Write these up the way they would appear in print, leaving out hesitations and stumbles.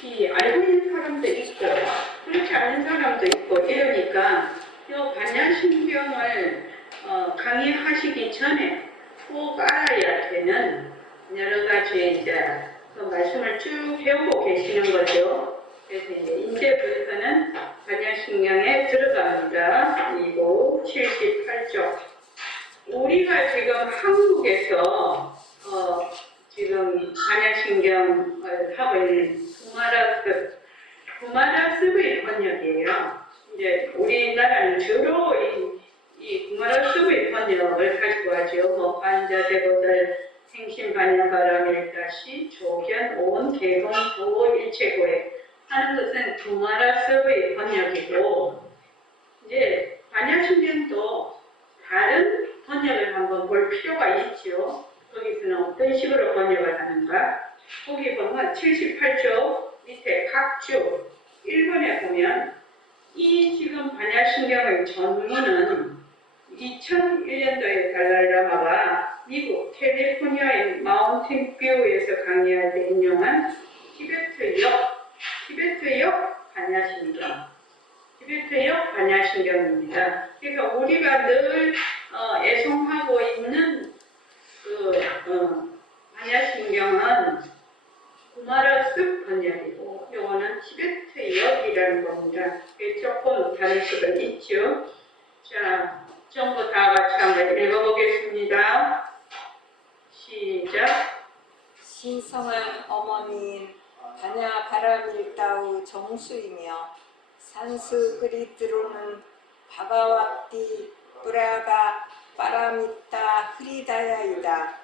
알고 있는 사람도 있고 그렇지 않은 사람도 있고 이러니까 이 반야신경을 강의하시기 전에 꼭 알아야 되는 여러 가지 이제 그 말씀을 쭉 배우고 계시는 거죠. 그래서 이제 이제부터는 반야신경에 들어갑니다. 그리고 78쪽. 우리가 지금 한국에서 지금 반야신경을 하고 있는 구마라습의 번역이에요. 이제 우리나라는 주로 이 구마라습의 번역을 가지고 하죠. 뭐 관자대보살 생신반야바람일다시 조견 온 개공 도호 일체고에 하는 것은 구마라습의 번역이고 이제 반야신경도 다른 번역을 한번 볼 필요가 있죠. 거기서는 어떤 식으로 번역을 하는가? 거기 보면 78조 밑에 각주 1번에 보면 이 지금 반야신경의 전문은 2001년도에 달라라마가 미국 캘리포니아의 마운틴 뷰에서 강의할 때 인용한 티베트역 반야신경 티베트역 반야신경입니다. 그러니까 우리가 늘 애송하고 있는 반야신경은 구마라습 번역이고 이거는 티베트역이라는 겁니다. 조금 다를 수가 있죠. 자, 전부 다 같이 한번 읽어보겠습니다. 시작. 신성한 어머니인 반야바라밀다우 정수이며 산스크리 들어오는 바가와티 브라가 파라미타 흐리다야이다.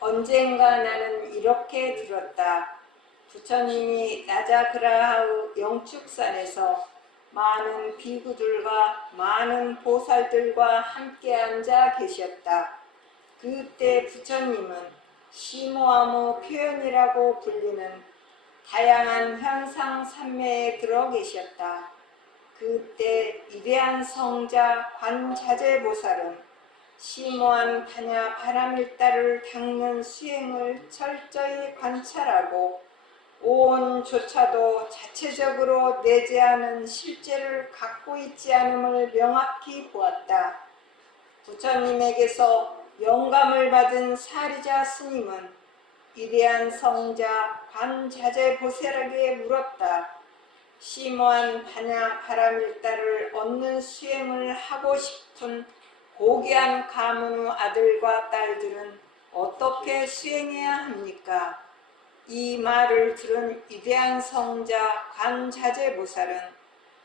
언젠가 나는 이렇게 들었다. 부처님이 나자그라하의 영축산에서 많은 비구들과 많은 보살들과 함께 앉아 계셨다. 그때 부처님은 시모아무 표현이라고 불리는 다양한 현상 산매에 들어 계셨다. 그때 위대한 성자 관자재보살은 심오한 반야 바라밀다를 닦는 수행을 철저히 관찰하고 오온조차도 자체적으로 내재하는 실제를 갖고 있지 않음을 명확히 보았다. 부처님에게서 영감을 받은 사리자 스님은 위대한 성자 관자재보살에게 물었다. 심오한 반야 바라밀다를 얻는 수행을 하고 싶은 고귀한 가문의 아들과 딸들은 어떻게 수행해야 합니까? 이 말을 들은 위대한 성자 관자재보살은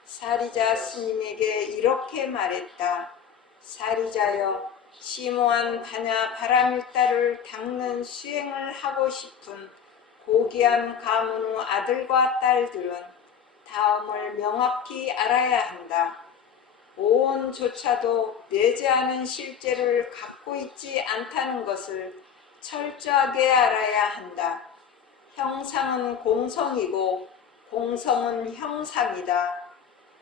사리자 스님에게 이렇게 말했다. 사리자여, 심오한 반야 바라밀다를 닦는 수행을 하고 싶은 고귀한 가문의 아들과 딸들은 다음을 명확히 알아야 한다. 오온조차도 내재하는 실제를 갖고 있지 않다는 것을 철저하게 알아야 한다. 형상은 공성이고 공성은 형상이다.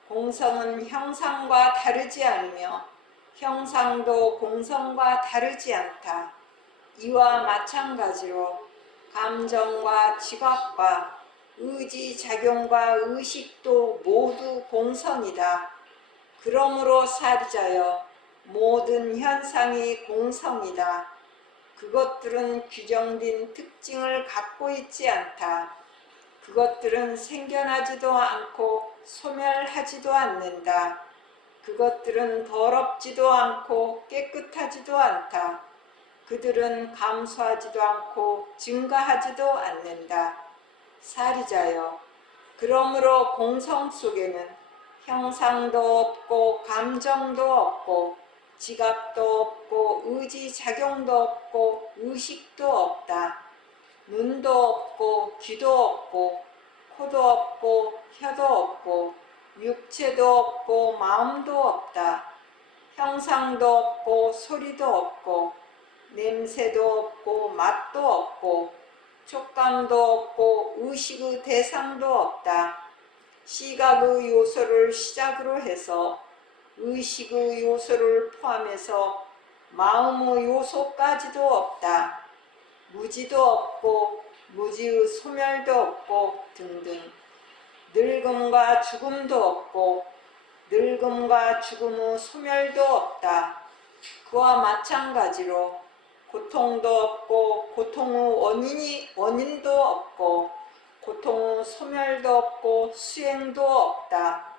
공성은 형상과 다르지 않으며 형상도 공성과 다르지 않다. 이와 마찬가지로 감정과 지각과 의지작용과 의식도 모두 공성이다. 그러므로 사리자여, 모든 현상이 공성이다. 그것들은 규정된 특징을 갖고 있지 않다. 그것들은 생겨나지도 않고 소멸하지도 않는다. 그것들은 더럽지도 않고 깨끗하지도 않다. 그들은 감소하지도 않고 증가하지도 않는다. 사리자여, 그러므로 공성 속에는 형상도 없고 감정도 없고 지각도 없고 의지작용도 없고 의식도 없다. 눈도 없고 귀도 없고 코도 없고 혀도 없고 육체도 없고 마음도 없다. 형상도 없고 소리도 없고 냄새도 없고 맛도 없고 촉감도 없고 의식의 대상도 없다. 시각의 요소를 시작으로 해서 의식의 요소를 포함해서 마음의 요소까지도 없다. 무지도 없고 무지의 소멸도 없고 등등. 늙음과 죽음도 없고 늙음과 죽음의 소멸도 없다. 그와 마찬가지로 고통도 없고 고통의 원인도 없고 고통의 소멸도 없고 수행도 없다.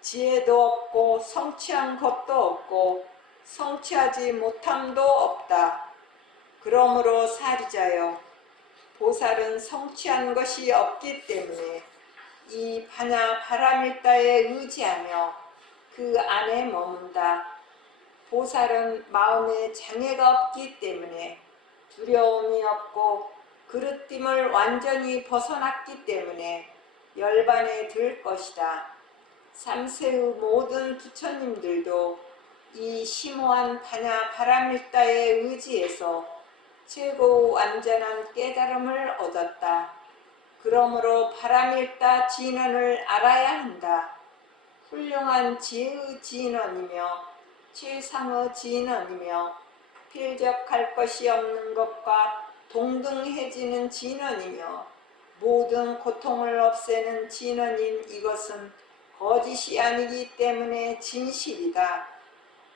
지혜도 없고 성취한 것도 없고 성취하지 못함도 없다. 그러므로 사리자여, 보살은 성취한 것이 없기 때문에 이 반야 바라밀다에 의지하며 그 안에 머문다. 보살은 마음에 장애가 없기 때문에 두려움이 없고 그릇됨을 완전히 벗어났기 때문에 열반에 들 것이다. 삼세의 모든 부처님들도 이 심오한 반야 바라밀다에 의지해서 최고 완전한 깨달음을 얻었다. 그러므로 바라밀다 진언을 알아야 한다. 훌륭한 지혜의 진언이며 최상의 진언이며 필적할 것이 없는 것과 동등해지는 진언이며 모든 고통을 없애는 진언인 이것은 거짓이 아니기 때문에 진실이다.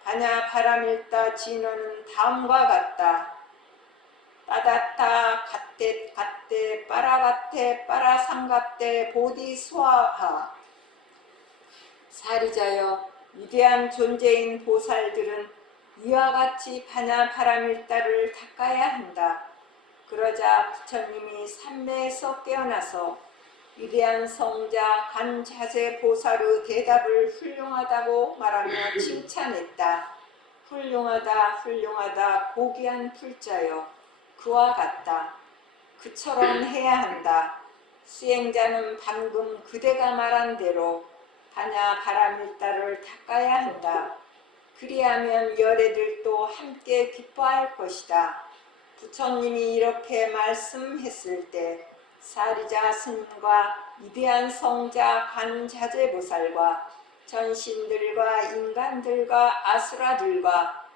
반야 바라밀다 진언은 다음과 같다. 따다타 갓떼 갓떼 빠라갓떼 빠라상갓떼 보디스와하. 사리자여, 위대한 존재인 보살들은 이와 같이 반야 바라밀다를 닦아야 한다. 그러자 부처님이 삼매에서 깨어나서 위대한 성자 간자재 보살의 대답을 훌륭하다고 말하며 칭찬했다. 훌륭하다 훌륭하다 고귀한 풀자여, 그와 같다. 그처럼 해야 한다. 수행자는 방금 그대가 말한 대로 반야 바라밀다를 닦아야 한다. 그리하면 열애들도 함께 기뻐할 것이다. 부처님이 이렇게 말씀했을 때 사리자 스님과 위대한 성자 간자재보살과 전신들과 인간들과 아수라들과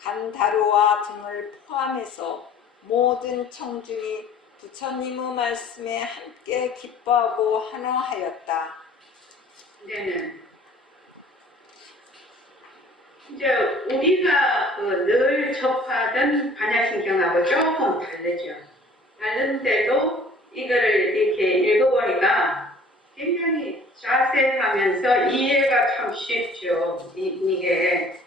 간다루와 등을 포함해서 모든 청중이 부처님의 말씀에 함께 기뻐하고 환호하였다. 이제는 이제 우리가 늘 접하던 반야심경하고 조금 다르죠. 다른데도 이거를 이렇게 읽어보니까 굉장히 자세하면서 이해가 참 쉽죠. 이게.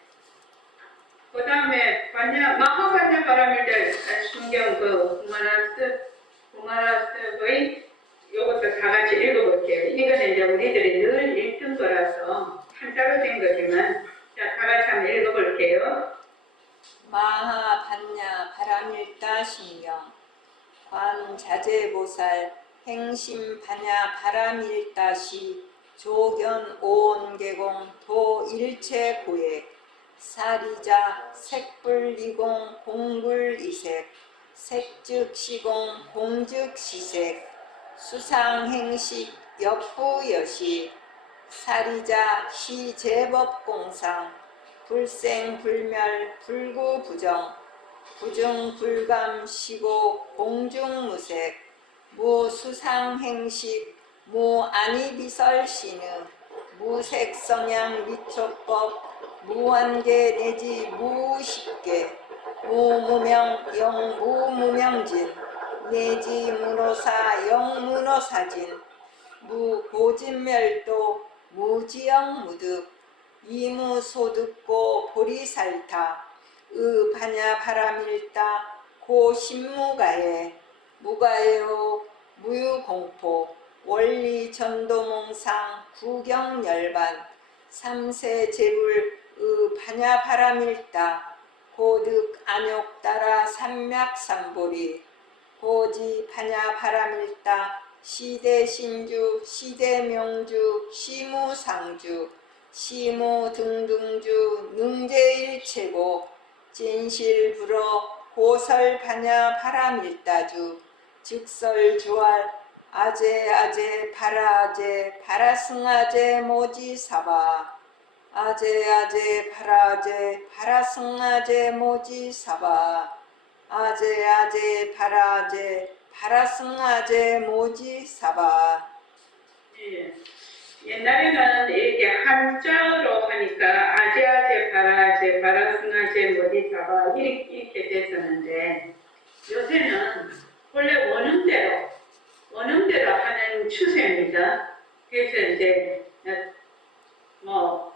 그 다음에 마하반야 바라밀다 신경 구마라스의 요것도 다 같이 읽어볼게요. 이거는 이제 우리들이 늘 읽던 거라서 한자로 된 거지만, 자, 다 같이 한번 읽어볼게요. 마하반야 바라밀다 신경 관자재보살 행심반야 바라밀다시 조견 오온계공 도일체고액 사리자 색불이공 공불이색 색즉시공 공즉시색 수상행식 역부여시 사리자 시제법공상 불생불멸 불구부정 부중불감 시고 공중무색 무수상행식 무아니비설신의 무색성향 미초법 무한계 내지 무식계 무무명 영무무명진 내지 문호사 영문호사진 무고진멸도 무지영무득 이무소득고 보리살타 반야 바라밀다 고신무가에 무가에요 무유공포 원리전도몽상 구경열반 삼세제불 반야 바라밀다 고득 안욕따라 삼맥삼보리 고지 반야 바라밀다 시대신주 시대명주 시무상주 시무등등주 능제일체고 진실불어 고설반야 바라밀다주 즉설주알 아제아제 바라아제 바라승아제 모지사바 아제아제 바라아제 바라승아제 모지사바 아제아제 바라아제 바라승아제 모지 사바. 예. 옛날에는 이렇게 한자로 하니까 아제아제 바라제 바라승아제 모디사바 이렇게 됐었는데 요새는 원래 원음대로 하는 추세입니다. 그래서 이제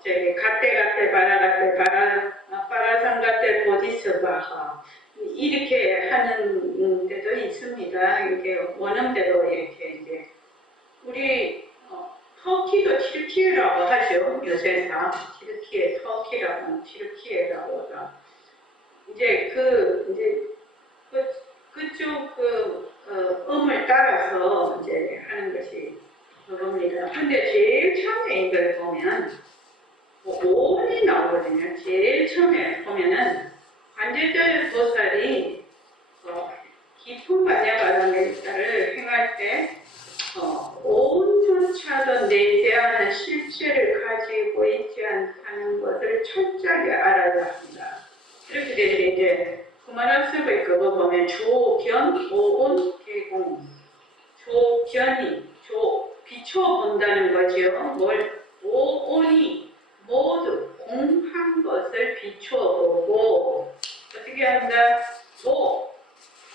저기 가떼 바라상가떼 보디스바하 이렇게 하는 데도 있습니다. 이렇게 원음대로 이렇게 이제 우리 터키도 튀르키예라고 하죠. 요새상 튀르키예 터키라고 튀르키예라고 하죠. 이제 그쪽 음을 따라서 이제 하는 것이 그겁니다. 근데 제일 처음에 이걸 보면 오온이 나오거든요. 제일 처음에 보면은 관제자의 보살이 깊은 반야바람일자를 행할 때 오온조차도 내재하는 실체를 가지고 있지 않다는 것을 철저하게 알아야 합니다. 이렇게 돼서 이제 구마락습의 그거 보면 조견, 오온, 개공 조견이 비춰본다는 거죠. 오온이 모두 공한 것을 비춰보고 어떻게 한다?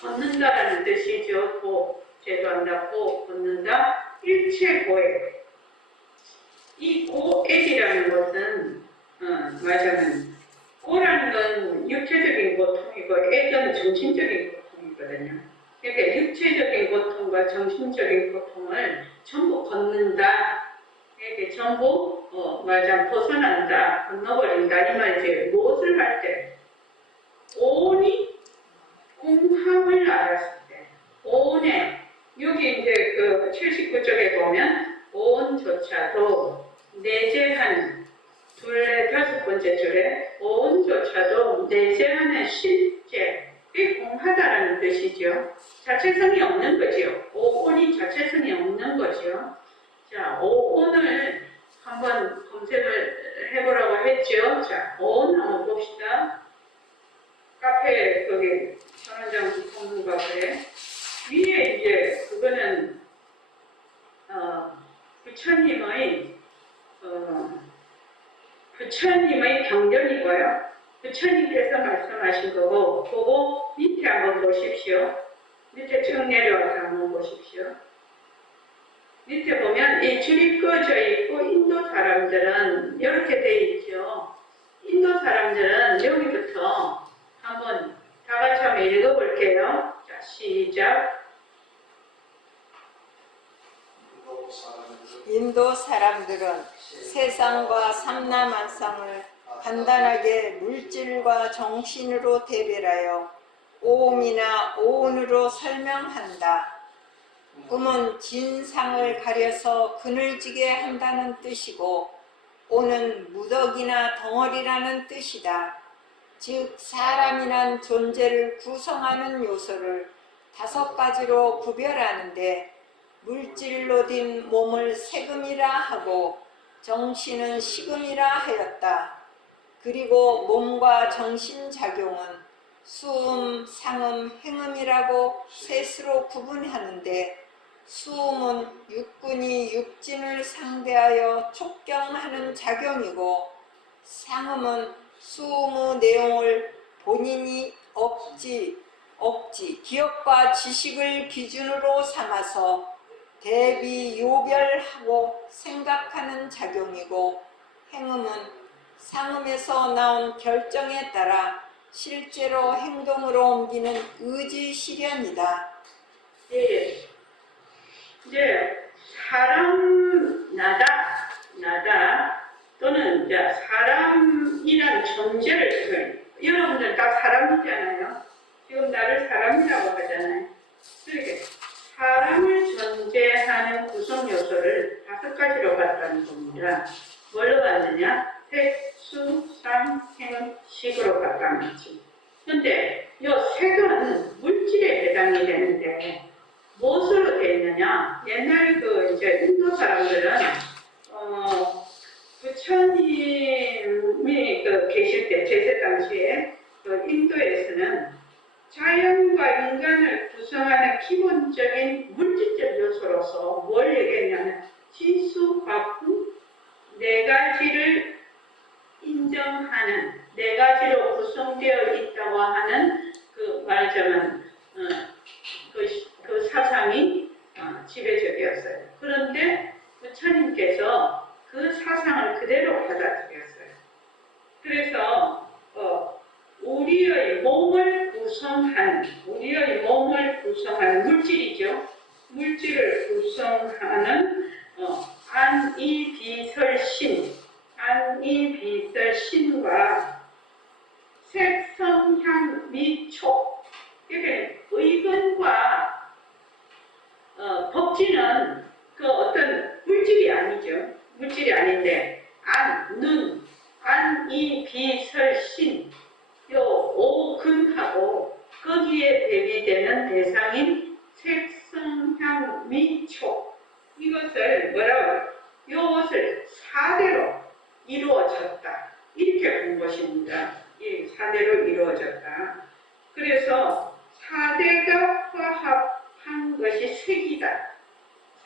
걷는다라는 뜻이죠. 제도한다, 걷는다. 일체고액. 이 고액이라는 것은 말하자면 고라는 건 육체적인 고통이고 액은 정신적인 고통이거든요. 그러니까 육체적인 고통과 정신적인 고통을 전부 걷는다. 이렇게 전부 벗어난다, 건너버린다. 이 말이지. 무엇을 할 때? 오온이 공함을 알았을 때. 오온에 여기 이제 그 79쪽에 보면 오온조차도 내재하는 둘레 다섯 번째 줄에 오온조차도 내재하는 실제의 공하다라는 뜻이죠. 자체성이 없는 거지요. 오온이 자체성이 없는 거죠. 자, 오온을 한번 검색을 해보라고 했죠. 자, 오온 한번 봅시다. 카페 거기 천원장 공부가 그래. 위에 이제 그거는 부처님의 경전이고요. 부처님께서 말씀하신 거고, 그거 밑에 한번 보십시오. 밑에 쭉 내려와서 한번 보십시오. 밑에 보면 이 줄이 꺼져 있고 인도 사람들은 이렇게 돼 있죠. 인도 사람들은 여기부터 한번 다 같이 한번 읽어볼게요. 자, 시작. 인도 사람들은 세상과 삼라만상을 간단하게 물질과 정신으로 대별하여 오음이나 오온으로 설명한다. 음은 진상을 가려서 그늘지게 한다는 뜻이고 오는 무덕이나 덩어리라는 뜻이다. 즉 사람이란 존재를 구성하는 요소를 5가지로 구별하는데 물질로 된 몸을 세금이라 하고 정신은 식음이라 하였다. 그리고 몸과 정신 작용은 수음, 상음, 행음이라고 셋으로 구분하는데 수음은 육군이 육진을 상대하여 촉경하는 작용이고 상음은 수음의 내용을 본인이 억지, 기억과 지식을 기준으로 삼아서 대비, 요별하고 생각하는 작용이고 행음은 상음에서 나온 결정에 따라 실제로 행동으로 옮기는 의지 실현이다. 예. 이제 사람 나다 또는 이제 사람이란 존재를 여러분들 다 사람이잖아요. 지금 나를 사람이라고 하잖아요. 그러니까 사람을 존재하는 구성 요소를 5가지로 봤다는 겁니다. 뭘로 봤느냐? 색, 수, 상, 행, 식으로 봤다는 거지. 근데 이 색은 물질에 해당이 되는데 무엇으로 되어 있느냐? 옛날 이제 인도 사람들은 부처님이 계실 때 제세 당시에 인도에서는 자연과 인간을 구성하는 기본적인 물질적 요소로서 뭘 얘기했냐면 진수, 화풍 네 가지를 인정하는, 네 가지로 구성되어 있다고 하는 그 말하자면 그 사상이 지배적이었어요. 그런데 부처님께서 그 사상을 그대로 받아들였어요. 그래서 우리의 몸을 구성하는 물질이죠. 물질을 구성하는 안이비설신과 색성향미촉, 이게 의근과 법지는 그 어떤 물질이 아니죠. 물질이 아닌데 안이비설신 요 오근하고 거기에 대비되는 대상인 색성향미촉, 이것을 뭐라고 이것을 4대로 이루어졌다, 이렇게 본 것입니다. 이 4대로 이루어졌다. 그래서 4대가 화합한 것이 색이다.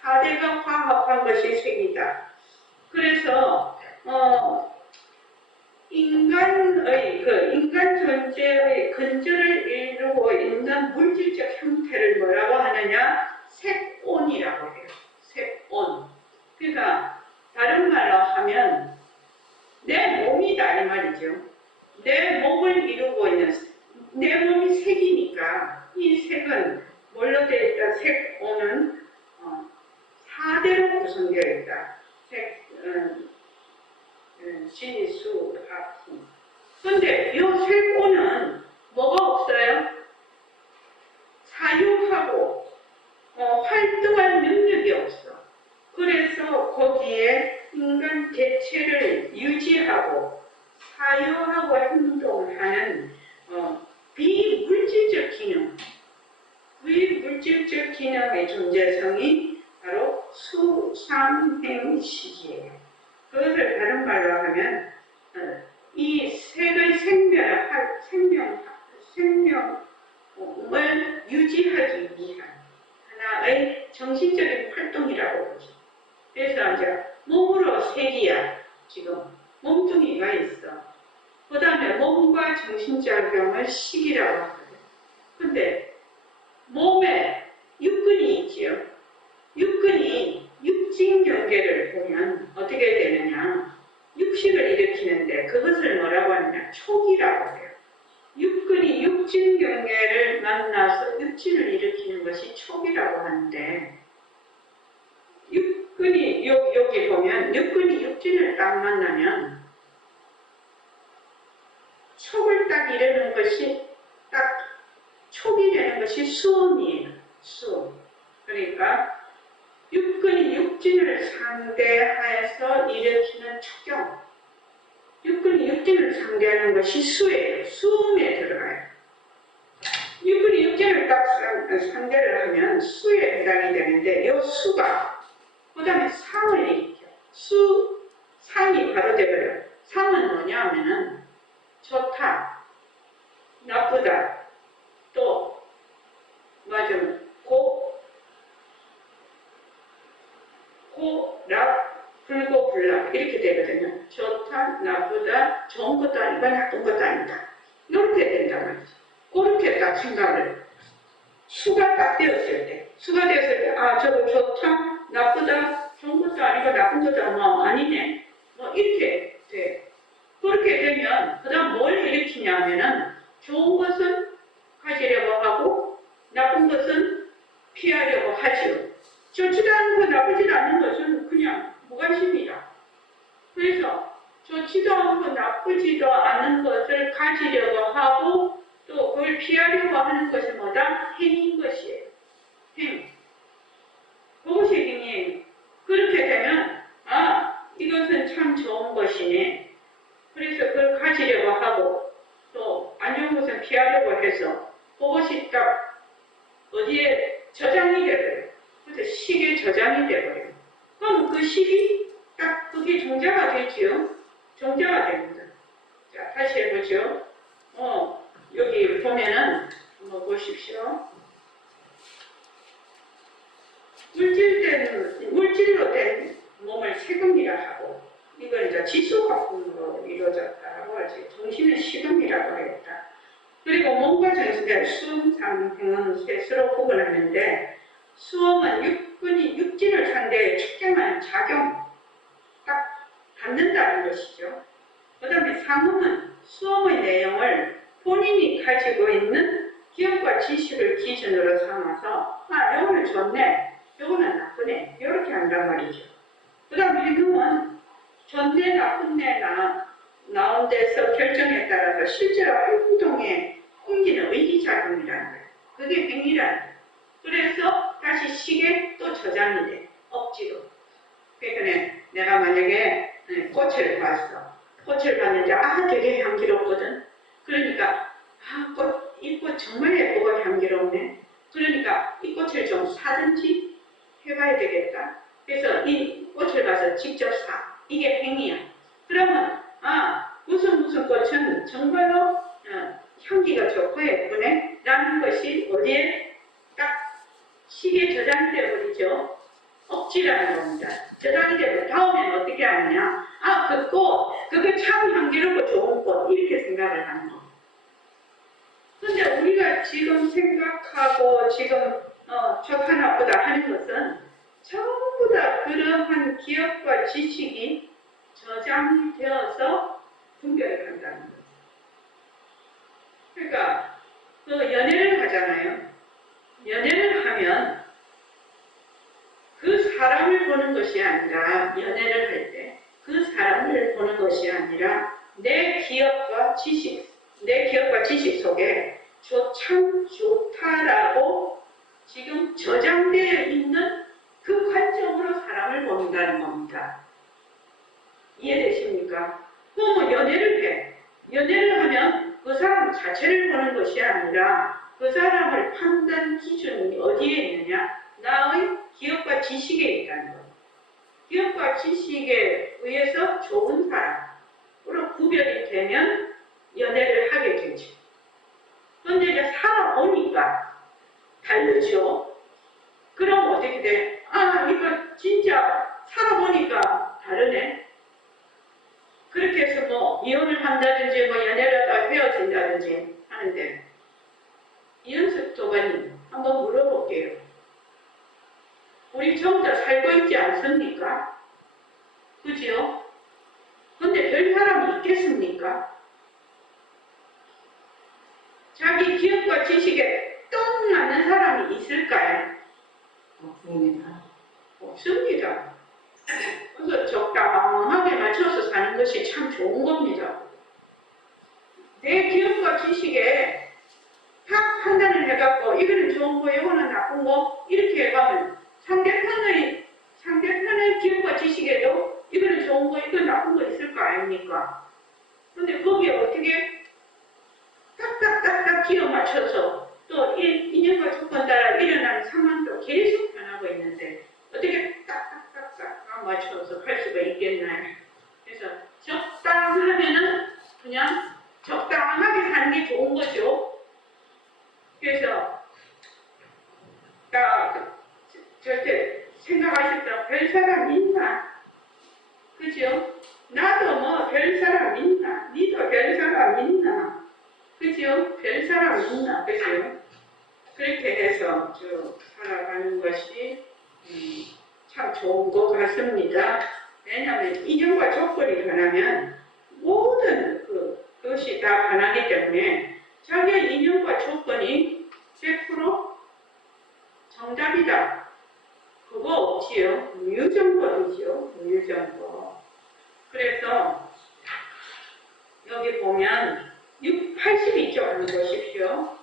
4대가 화합한 것이 색이다. 그래서 인간 존재의 근저를 이루고 있는 물질적 형태를 뭐라고 하느냐? 색온이라고 해요. 색온. 그러니까 다른 말로 하면 내 몸이다 이 말이죠. 내 몸을 이루고 있는, 내 몸이 색이니까 이 색은 뭘로 되어 있다? 색온은 4대로 구성되어 있다. 진수, 화풍. 근데 이 색온은 뭐가 없어요? 사유하고 활동할 능력이 없어. 그래서 거기에 인간 개체를 유지하고 사유하고 행동하는 비물질적 기능의 존재성이 바로 수상행식이에요. 그것을 다른 말로 하면 이 색의 생명을 유지하기 위한 하나의 정신적인 활동이라고 보죠. 그래서 이제 몸으로 색이야. 지금 몸뚱이가 있어. 그 다음에 몸과 정신작용을 식이라고 하거든요. 근데 몸에 육근이 있지요. 육근이 육직연계를 보면 어떻게 되느냐? 육식을 일으키는데 그것을 뭐라고 하느냐? 촉이라고 해요. 육근이 육진경계를 만나서 육진을 일으키는 것이 촉이라고 하는데, 육근이 여기 보면 육근이 육진을 딱 만나면 촉을 딱 이루는 것이 딱 촉이 되는 것이 수음이에요. 수음. 그러니까 육근이 육진을 상대해서 일으키는 촉경, 육근이 육진을 상대하는 것이 수예요. 수음에 들어가요. 육근이 육진을 딱 상대를 하면 수에 해당이 되는데, 이 수가 그 다음에 상을 일으켜. 상이 바로 되버려요. 상은 뭐냐 하면은 좋다, 나쁘다, 또 맞으면 락, 불고 불락 이렇게 되거든요. 좋다, 나쁘다, 좋은 것도 아니고 나쁜 것도 아니다. 이렇게 된단 말이죠. 그렇게 딱 생각을, 수가 딱 되었을 때, 저거 좋다, 나쁘다, 좋은 것도 아니고 나쁜 것도 아니네. 이렇게 돼. 그렇게 되면 그 다음 뭘 일으키냐면은 좋은 것은 가지려고 하고 나쁜 것은 피하려고 하죠. 좋지도 않고 나쁘지도 않은 것은 그냥 무관심이다. 그래서 좋지도 않고 나쁘지도 않은 것을 가지려고 하고 또 그걸 피하려고 하는 것이 뭐다? 행인 것이에요. 행. 그것이 행이에요. 그렇게 되면 이것은 참 좋은 것이네. 그래서 그걸 가지려고 하고 또 안 좋은 것은 피하려고 해서 그것이 딱 어디에 저장이 되버려요. 그래서 식에 저장이 되버려요. 그럼 그 식이 딱 그게 정자가 되지요. 정자가 됩니다. 자, 다시 해보죠. 여기 보면은 한번 보십시오. 물질로 된 몸을 세금이라 하고, 이걸 이제 지수화풍으로 이루어졌다라고 하지. 정신은 식음이라고 했다. 그리고 몸과 정신을 수음, 상, 행은 셋으로 구분하는데, 수음은 육진을 상대해 축경하는 작용, 딱 받는다는 것이죠. 그 다음에 상음은 수음의 내용을 본인이 가지고 있는 기억과 지식을 기준으로 삼아서, 아, 요거는 좋네, 요거는 나쁘네, 이렇게 한단 말이죠. 그 다음 행음은 좋네, 나쁘네, 나온 데서 결정에 따라서 실제로 행동에 옮기는 의기작용이라는 거예요. 그게 행위라는 거예요. 그래서 다시 식에 또 저장이 돼, 억지로. 그러니까 내가 만약에 꽃을 봤어. 꽃을 봤는데 아, 되게 향기롭거든. 그러니까 아, 이 꽃 정말 예쁘고 향기롭네. 그러니까 이 꽃을 좀 사든지 해봐야 되겠다. 그래서 이 꽃을 가서 직접 사. 이게 행위야. 그러면 아, 무슨 꽃은 정말로 향기가 좋고 예쁘네 라는 것이 어디에 딱 식에 저장이 되어버리죠. 억지라는 겁니다. 저장이 되고 다음엔 어떻게 하느냐. 아, 그 꽃, 그거 참 향기롭고 좋은 꽃, 이렇게 생각을 하는 거. 근데 우리가 지금 생각하고 지금 좋다 나쁘다 하는 것은 전부 다 그러한 기억과 지식이 저장이 되어서 분별을 한다는 거예요. 그러니까 그 연애를 하잖아요. 연애를 하면 그 사람을 보는 것이 아니라, 연애를 할 때 그 사람을 보는 것이 아니라 내 기억과 지식 속에 참 좋다라고 지금 저장되어 있는 그 관점으로 사람을 본다는 겁니다. 이해되십니까? 그럼 연애를 해. 연애를 하면 그 사람 자체를 보는 것이 아니라 그 사람을 판단 기준이 어디에 있느냐? 나의 기억과 지식에 있다는 거예요. 기억과 지식에 의해서 좋은 사람으로 구별이 되면 연애를 하게 되죠. 그런데 이제 살아보니까 다르죠. 그럼 어떻게 돼? 아, 이거 진짜 살아보니까 다르네. 그렇게 해서 뭐 이혼을 한다든지 뭐 연애를 하다가 헤어진다든지 하는데, 이현숙 도반님 한번 물어볼게요. 우리 전부 다 살고 있지 않습니까? 그죠? 근데 별 사람이 있겠습니까? 자기 기억과 지식에 똥 맞는 사람이 있을까요? 없습니다. 없습니다. 그래서 적당하게 맞춰서 사는 것이 참 좋은 겁니다. 내 기억과 지식에 딱 판단을 해갖고 이거는 좋은 거, 이거는 나쁜 거 이렇게 해가면 상대편의 기억과 지식에도 이거는 좋은 거, 이건 나쁜 거 있을 거 아닙니까? 근데 거기에 어떻게 딱딱딱딱 기어 맞춰서 또 인연과 조건 따라 일어나는 상황도 계속 변하고 있는데 어떻게 딱딱딱딱 맞춰서 할 수가 있겠나요? 그래서 적당하면은 그냥 적당하게 사는 게 좋은 거죠. 그래서 절대 생각하실 때 별 사람 있나? 그죠? 나도 뭐 별 사람 있나? 니도 별 사람 있나? 그죠? 별 사람 있나? 그죠? 그렇게 해서 쭉 살아가는 것이 참 좋은 것 같습니다. 왜냐하면 인연과 조건이 변하면 모든 그것이 다 변하기 때문에 자기의 인연과 조건이 100% 정답이다. 그거 없지요. 무유정법이죠. 무유정법. 그래서 여기 보면 82쪽 한번 보십시오.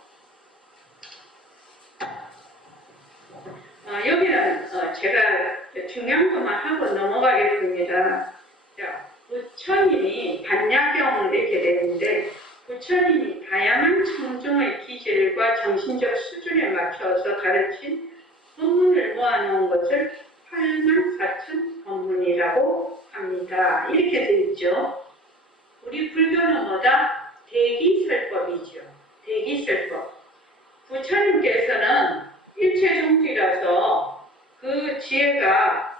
여기는 제가 중요한 것만 하고 넘어가겠습니다. 자, 부처님이 반야경 이렇게 되는데, 부처님이 다양한 청중의 기질과 정신적 수준에 맞춰서 가르친 법문을 모아놓은 것을 84,000 법문이라고 합니다. 이렇게 되어 있죠. 우리 불교는 뭐다? 대기설법이죠. 대기설법. 부처님께서는 일체종지라서 그 지혜가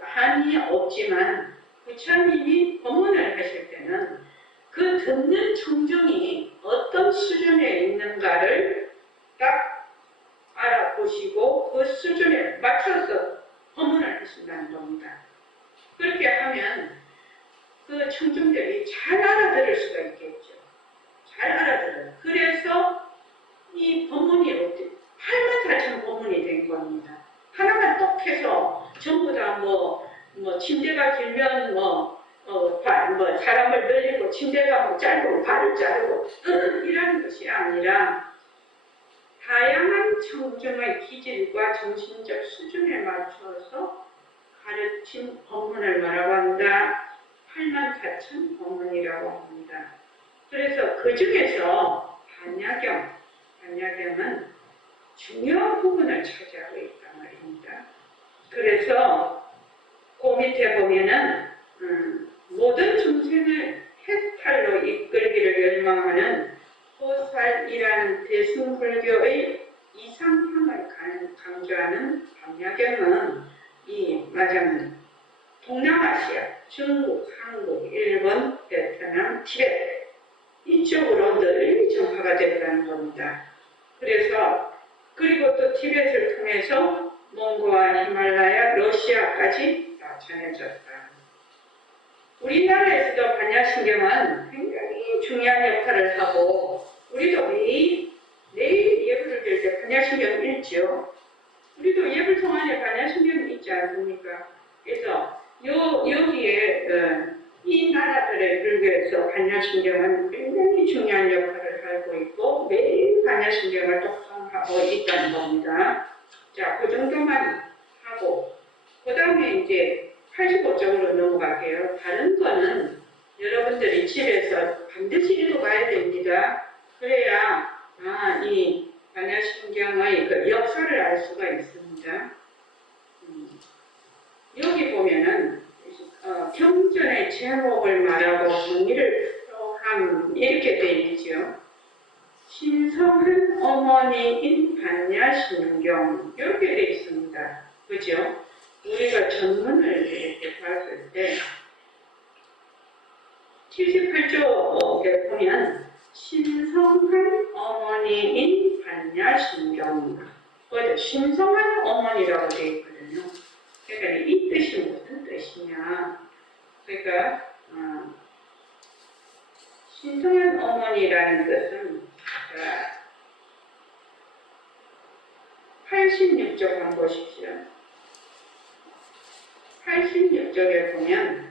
한이 없지만 부처님이 법문을 하실 때는 그 듣는 청중이 어떤 수준에 있는가를 딱 알아보시고 그 수준에 맞춰서 법문을 하신다는 겁니다. 그렇게 하면 그 청중들이 잘 알아들을 수가 있겠죠. 잘 알아들어요. 그래서 이 법문이 84,000 법문이 된 겁니다. 하나만 똑 해서 전부 다 침대가 길면 사람을 늘리고 침대가 짧고 발을 자르고 이라는 것이 아니라 다양한 청중의 기질과 정신적 수준에 맞춰서 가르친 법문을 말하고 한다. 84,000 법문이라고 합니다. 그래서 그 중에서 반야경은 중요한 부분을 차지하고 있단 말입니다. 그래서 그 밑에 보면은 모든 중생을 해탈로 이끌기를 열망하는 호살이라는 대승불교의 이상향을 강조하는 반야경은 말하자면 동남아시아, 중국, 한국, 일본, 베트남, 티베트 이쪽으로 널리 전파가 됐다는 겁니다. 그리고 또 티베트를 통해서 몽고와 히말라야, 러시아까지 다 전해졌다. 우리나라에서도 반야신경은 굉장히 중요한 역할을 하고 우리도 매일 예불을 드릴 때 반야신경 읽죠. 우리도 예불 동안에 반야신경이 있지 않습니까? 그래서 여기에 이 나라들의 불교에서 반야신경은 굉장히 중요한 역할을 하고 있고 매일 반야신경을 독송하고 있다는 겁니다. 자, 그 정도만 하고 그 다음에 이제 85쪽으로 넘어갈게요. 다른 거는 여러분들이 집에서 반드시 읽어봐야 됩니다. 그래야 이 반야신경의 그 역사를 알 수가 있습니다. 여기 보면은 경전의 제목을 말하고 정의를 표함 이렇게 되어 있죠. 신성한 어머니인 반야신경 이렇게 되어 있습니다. 그죠? 우리가 전문을 이렇게 봤을 때 78쪽에 보면 신성한 어머니인 반야신경 신성한 어머니라고 되어 있거든요. 그러니까 이 뜻이 무슨 뜻이냐? 그러니까 신성한 어머니라는 뜻은 86쪽 한번 보십시오. 86쪽에 보면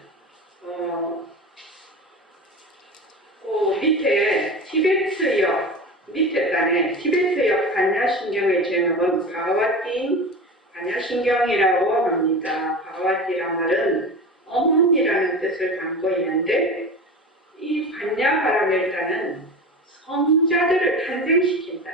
그 밑에 티베트역 밑에 단에 티베트역 반야신경의 제목은 바가와티 반야신경이라고 합니다. 바가와티란 말은 어머니라는 뜻을 담고 있는데 이 반야바라밀다는 성자들을 탄생시킨다.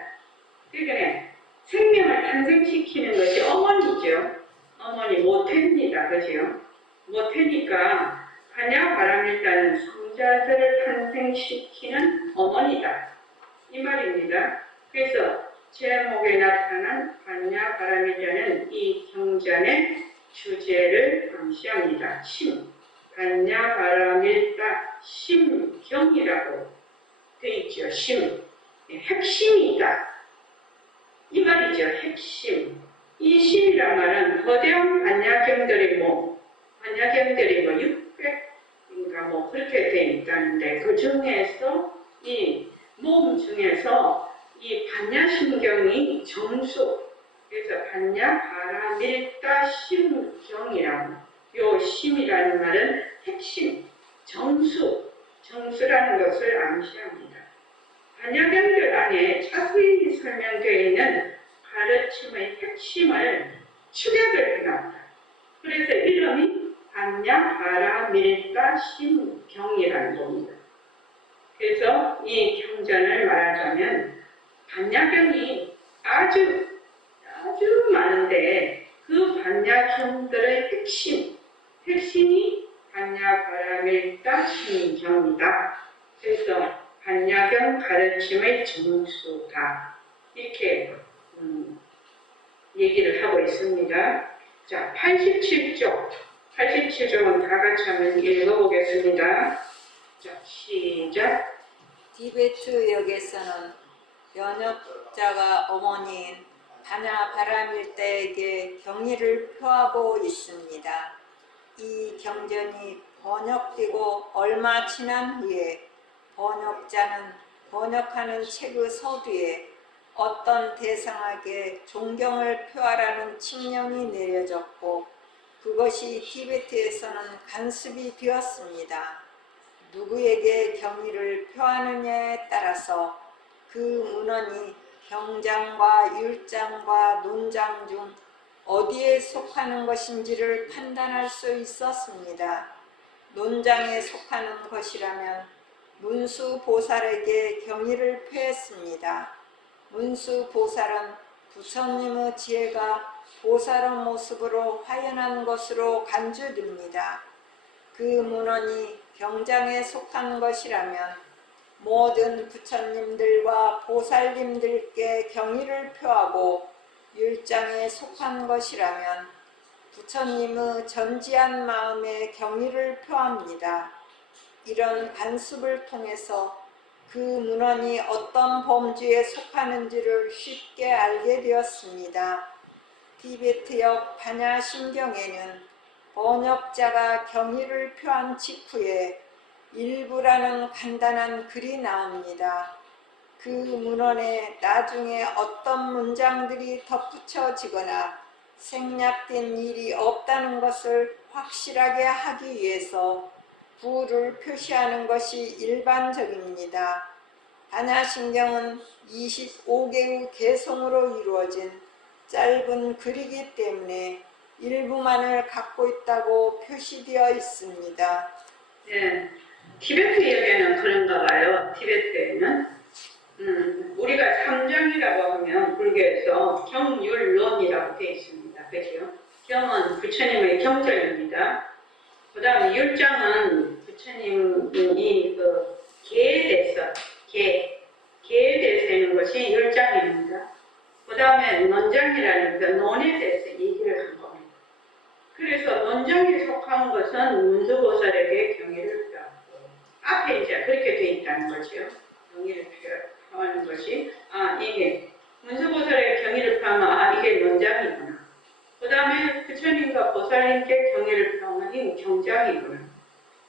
그러니까 생명을 탄생시키는 것이 어머니죠. 어머니 모태입니다. 그죠? 모태니까 반야바라밀다는 성자들을 탄생시키는 어머니다. 이 말입니다. 그래서 제목에 나타난 반야바라밀다는 이 경전의 주제를 암시합니다. 반야바라밀다 심경이라고 되어 있죠. 핵심이다. 이 말이죠. 핵심. 이 심이란 말은 거대한 반야경들이 600인가 그렇게 되어 있다는데 그 중에서 이 몸 중에서 이 반야신경이 정수 그래서 반야바라밀다 심경이라고 요 심이라는 말은 핵심, 정수라는 것을 암시합니다. 반야경들 안에 자세히 설명되어 있는 가르침의 핵심을 축약을 해놨다. 그래서 이름이 반야바라밀다 심경이라는 겁니다. 그래서 이 경전을 말하자면 반야경이 아주 많은데 그 반야경들의 핵심이 반야바라밀다 심경이다. 그래서 반야경 가르침의 정수다. 이렇게 얘기를 하고 있습니다. 자, 87쪽. 87쪽은 다 같이 한번 읽어보겠습니다. 자, 시작. 티베트역에서는 번역자가 어머니인 바냐 바라밀대에게 경의를 표하고 있습니다. 이 경전이 번역되고 얼마 지난 후에 번역자는 번역하는 책의 서두에 어떤 대상에게 존경을 표하라는 칙령이 내려졌고 그것이 티베트에서는 간습이 되었습니다. 누구에게 경의를 표하느냐에 따라서 그 문헌이 경장과 율장과 논장 중 어디에 속하는 것인지를 판단할 수 있었습니다. 논장에 속하는 것이라면 문수보살에게 경의를 표했습니다. 문수보살은 부처님의 지혜가 보살의 모습으로 화연한 것으로 간주됩니다. 그 문헌이 경장에 속한 것이라면 모든 부처님들과 보살님들께 경의를 표하고 율장에 속한 것이라면 부처님의 전지한 마음에 경의를 표합니다. 이런 간습을 통해서 그 문헌이 어떤 범주에 속하는지를 쉽게 알게 되었습니다. 티베트역 반야심경에는 번역자가 경의를 표한 직후에 일부라는 간단한 글이 나옵니다. 그 문헌에 나중에 어떤 문장들이 덧붙여지거나 생략된 일이 없다는 것을 확실하게 하기 위해서 부를 표시하는 것이 일반적입니다. 반야심경은 25개의 개성으로 이루어진 짧은 글이기 때문에 일부만을 갖고 있다고 표시되어 있습니다. 네, 티베트역에는 그런가 봐요. 티베트에는 우리가 3장이라고 하면 불교에서 경율론이라고 되어 있습니다. 그죠? 경은 부처님의 경전입니다. 그 다음에 율장은 부처님이 그 계에 대해서 있는 것이 율장입니다. 그 다음에 논장이라는 그 논에 대해서 얘기를 한 겁니다. 그래서 논장에 속한 것은 문수보살에게 경의를 표하고 앞에 이제 그렇게 되어 있다는 거죠. 경의를 표하는 것이 이게 문수보살에게 경의를 표하면 이게 논장이구나. 그 다음에 부처님과 보살님께 경의를 표하면 이건 경장이구나.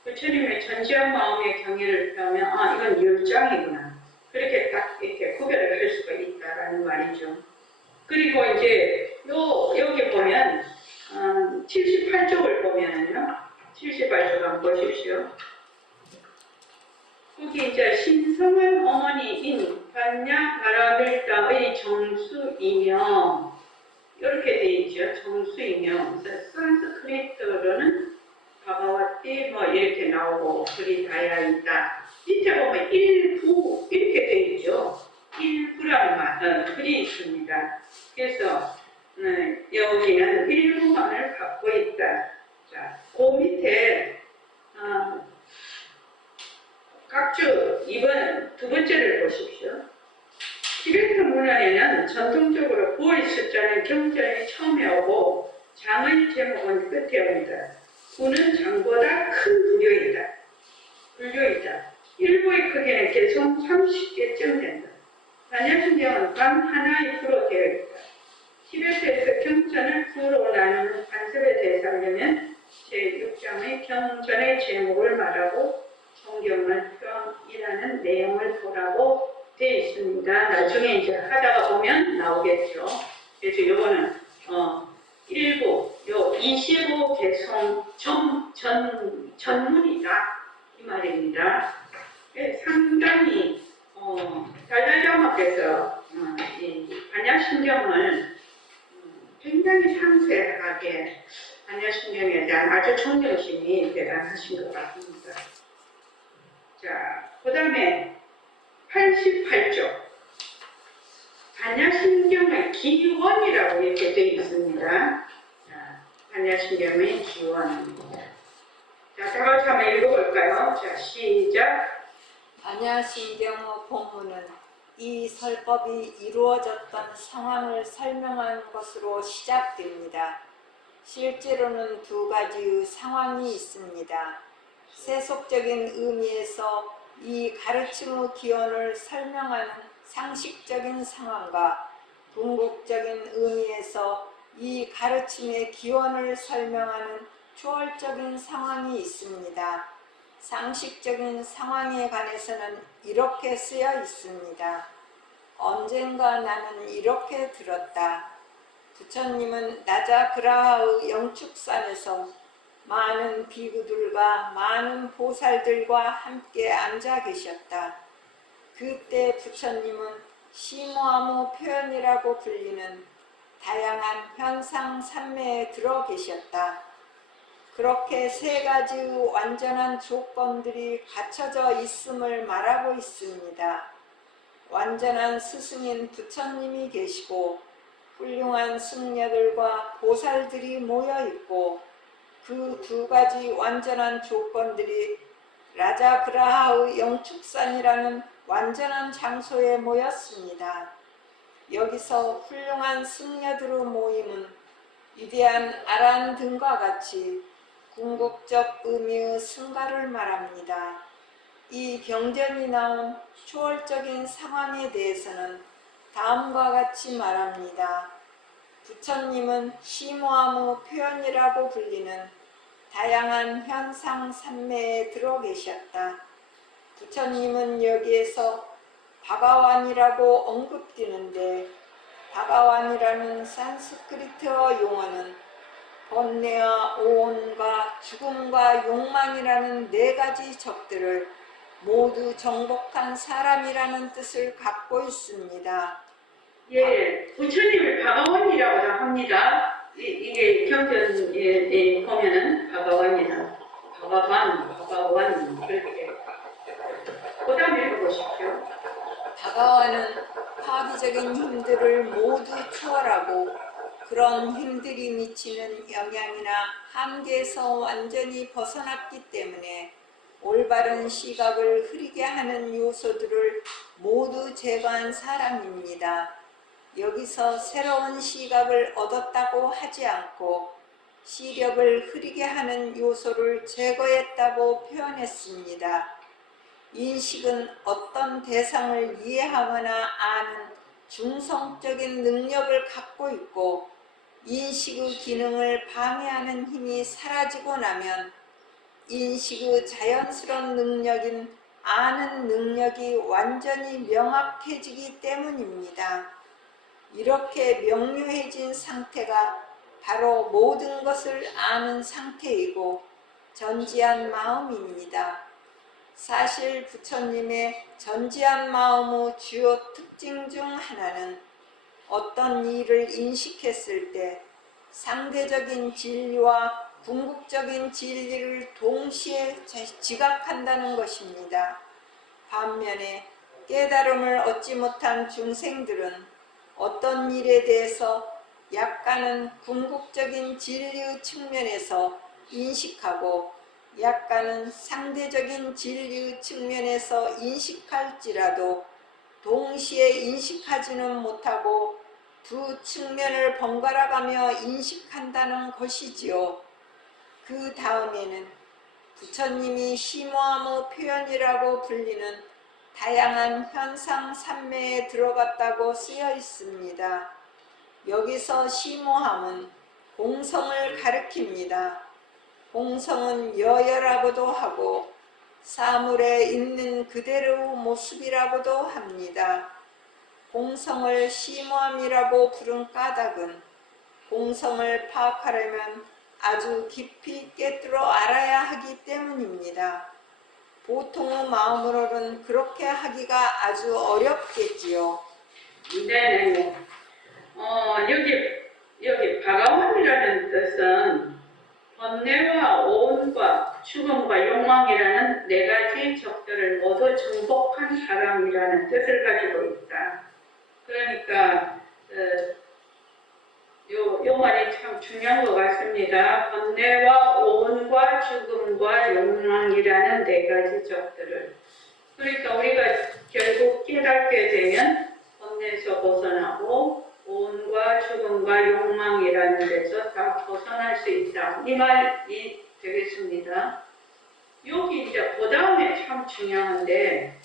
부처님의 전지한 마음에 경의를 표하면 이건 율장이구나. 그렇게 딱 이렇게 구별을 할 수가 있다라는 말이죠. 그리고 이제 여기 보면 78쪽을 보면은요. 78쪽 한번 보십시오. 거기 이제 신성한 어머니인 반야 바라밀다의 정수이며 이렇게 돼 있죠. 정수이며 산스크리트로는 바바와띠 뭐 이렇게 나오고 글이 다야 있다. 밑에 보면 일부 이렇게 돼 있죠. 일부라는 글이 있습니다. 그래서 여기는 일부만을 갖고 있다. 자, 그 밑에 각주 두 번째를 보십시오. 티베트 문헌에는 전통적으로 9의 숫자는 경전이 처음에 오고 장의 제목은 끝에 옵니다. 9는 장보다 큰 불교이다. 일부의 크기는 개성 30개쯤 된다. 반야심경은 반 하나의 부로 되어 있다. 티베트에서 경전을 부로 나누는 관습에 대해서 알려면 제6장의 경전의 제목을 말하고 성경을 표현이라는 내용을 보라고 되어 있습니다. 나중에 이제 하다가 보면 나오겠죠. 그래서 요거는 일부, 25개성 전문이다 이 말입니다. 상당히 달달자마께서 이 반야심경을 굉장히 상세하게 반야심경에 대한 아주 존경심이 대단하신 것 같습니다. 자, 그 다음에 88쪽 반야심경의 기원이라고 이렇게 되어 있습니다. 자, 반야심경의 기원입니다. 자, 다 같이 한번 읽어볼까요? 자, 시작. 반야심경의 본문은 이 설법이 이루어졌던 상황을 설명한 것으로 시작됩니다. 실제로는 두 가지의 상황이 있습니다. 세속적인 의미에서 이 가르침의 기원을 설명하는 상식적인 상황과 궁극적인 의미에서 이 가르침의 기원을 설명하는 초월적인 상황이 있습니다. 상식적인 상황에 관해서는 이렇게 쓰여 있습니다. 언젠가 나는 이렇게 들었다. 부처님은 나자그라하의 영축산에서 많은 비구들과 많은 보살들과 함께 앉아 계셨다. 그때 부처님은 시모아모 표현이라고 불리는 다양한 현상 산매에 들어 계셨다. 그렇게 세 가지의 완전한 조건들이 갖춰져 있음을 말하고 있습니다. 완전한 스승인 부처님이 계시고 훌륭한 승려들과 보살들이 모여 있고 그 두 가지 완전한 조건들이 라자그라하의 영축산이라는 완전한 장소에 모였습니다. 여기서 훌륭한 승려들의 모임은 위대한 아란 등과 같이 궁극적 의미의 승가를 말합니다. 이 경전이 나온 초월적인 상황에 대해서는 다음과 같이 말합니다. 부처님은 시모아무 표현이라고 불리는 다양한 현상 산매에 들어 계셨다. 부처님은 여기에서 바가완이라고 언급되는데 바가완이라는 산스크리트어 용어는 번뇌와 오온과 죽음과 욕망이라는 네 가지 적들을 모두 정복한 사람이라는 뜻을 갖고 있습니다. 예, 부처님을 바가원이라고 합니다. 이게 경전에 보면은 바가원이나 바가원 그렇게. 그 다음 읽어보십시오. 바가와는 파기적인 힘들을 모두 초월하고 그런 힘들이 미치는 영향이나 한계에서 완전히 벗어났기 때문에 올바른 시각을 흐리게 하는 요소들을 모두 제거한 사람입니다. 여기서 새로운 시각을 얻었다고 하지 않고 시력을 흐리게 하는 요소를 제거했다고 표현했습니다. 인식은 어떤 대상을 이해하거나 아는 중성적인 능력을 갖고 있고 인식의 기능을 방해하는 힘이 사라지고 나면 인식의 자연스러운 능력인 아는 능력이 완전히 명확해지기 때문입니다. 이렇게 명료해진 상태가 바로 모든 것을 아는 상태이고 전지한 마음입니다. 사실 부처님의 전지한 마음의 주요 특징 중 하나는 어떤 일을 인식했을 때 상대적인 진리와 궁극적인 진리를 동시에 지각한다는 것입니다. 반면에 깨달음을 얻지 못한 중생들은 어떤 일에 대해서 약간은 궁극적인 진리의 측면에서 인식하고 약간은 상대적인 진리의 측면에서 인식할지라도 동시에 인식하지는 못하고 두 측면을 번갈아가며 인식한다는 것이지요. 그 다음에는 부처님이 시모아무 표현이라고 불리는 다양한 현상 산매에 들어갔다고 쓰여 있습니다. 여기서 시모함은 공성을 가리킵니다. 공성은 여여라고도 하고 사물에 있는 그대로의 모습이라고도 합니다. 공성을 시모함이라고 부른 까닭은 공성을 파악하려면 아주 깊이 꿰뚫어 알아야 하기 때문입니다. 보통의 마음으로는 그렇게 하기가 아주 어렵겠지요. 네. 여기 바가원이라는 뜻은 번뇌와 오온과 죽음과 욕망이라는 네 가지 적들을 모두 정복한 사람이라는 뜻을 가지고 있다. 그러니까 요 말이 참 중요한 것 같습니다. 번뇌와 오온과 죽음과 욕망이라는 네 가지 적들을. 그러니까 우리가 결국 깨닫게 되면 혼내서 벗어나고 온과 죽음과 욕망이라는 데서 다 벗어날 수 있다. 이 말이 되겠습니다. 여기 이제 그 다음에 참 중요한데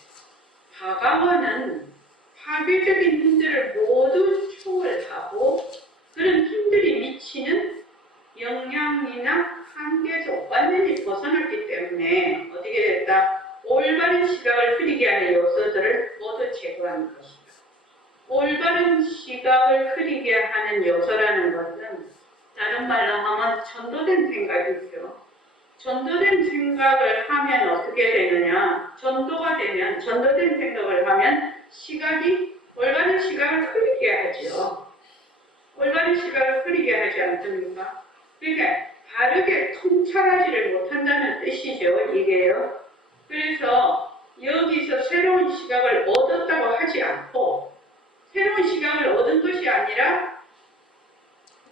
과감원은 파괴적인 힘들을 모두 초월하고 그런 힘들이 미치는 영향이나 한계에서 완전히 벗어났기 때문에 어떻게 됐다? 올바른 시각을 흐리게 하는 요소들을 모두 제거하는 것이다. 올바른 시각을 흐리게 하는 요소라는 것은 다른 말로 하면 전도된 생각이죠. 전도된 생각을 하면 어떻게 되느냐? 전도가 되면 전도된 생각을 하면 시각이 올바른 시각을 흐리게 하죠. 올바른 시각을 흐리게 하지 않습니까? 그러니까 바르게 통찰하지를 못한다는 뜻이죠. 이게요. 그래서 여기서 새로운 시각을 얻었다고 하지 않고 새로운 시각을 얻은 것이 아니라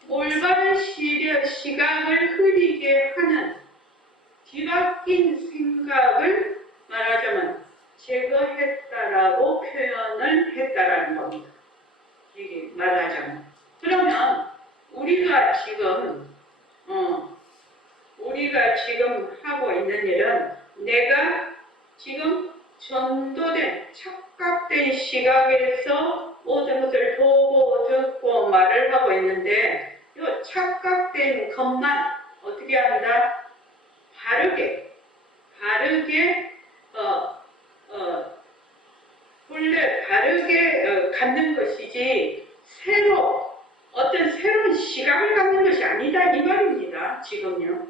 올바른 시각을 흐리게 하는 뒤바뀐 생각을 말하자면 제거했다라고 표현을 했다라는 겁니다. 이게 말하자면. 그러면 우리가 지금 하고 있는 일은 내가 지금 전도된 착각된 시각에서 모든 것을 보고 듣고 말을 하고 있는데 이 착각된 것만 어떻게 한다? 바르게 본래 바르게 갖는 것이지 어떤 새로운 시각을 갖는 것이 아니다 이 말입니다. 지금요.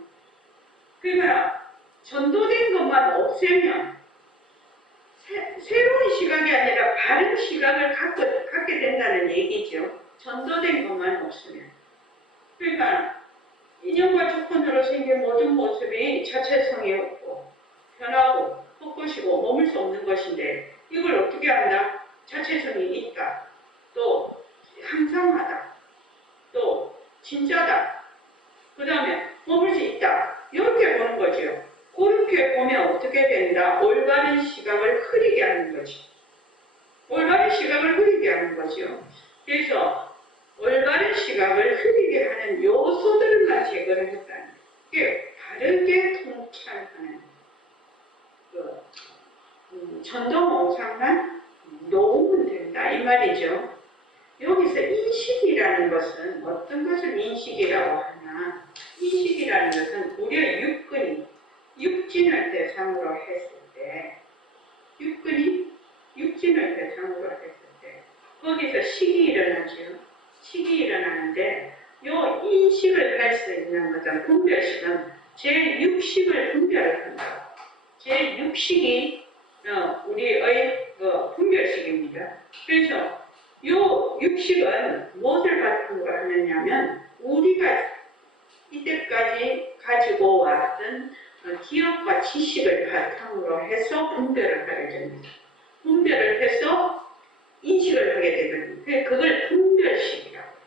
그러니까 전도된 것만 없애면 새로운 시각이 아니라 바른 시각을 갖게 된다는 얘기죠. 전도된 것만 없으면. 그러니까 인연과 조건으로 생긴 모든 모습이 자체성이 없고 변하고 헛것이고 머물 수 없는 것인데 이걸 어떻게 한다? 자체성이 있다. 또 항상하다. 또 진짜다. 그 다음에 머물 수 있다. 이렇게 보는 거죠. 그렇게 보면 어떻게 된다? 올바른 시각을 흐리게 하는 거지. 올바른 시각을 흐리게 하는 거죠. 그래서 올바른 시각을 흐리게 하는 요소들만 제거를 했다는 게 바르게 통찰하는 전도몽상만 놓으면 된다 이 말이죠. 여기서 인식이라는 것은 어떤 것을 인식이라고 하나? 인식이라는 것은 우리의 육진을 대상으로 했을 때 육진을 대상으로 했을 때 거기서 식이 일어나죠. 식이 일어나는데 요 인식을 할 수 있는 것은 분별식은 제6식을 분별을 한다. 제6식이 우리의 분별식입니다. 그래서 요 6식은 무엇을 바탕으로 하느냐면 우리가 이때까지 가지고 왔던 기억과 지식을 바탕으로 해서 분별을 하게 됩니다. 분별을 해서 인식을 하게 되거든요. 그걸 분별식이라고 해요.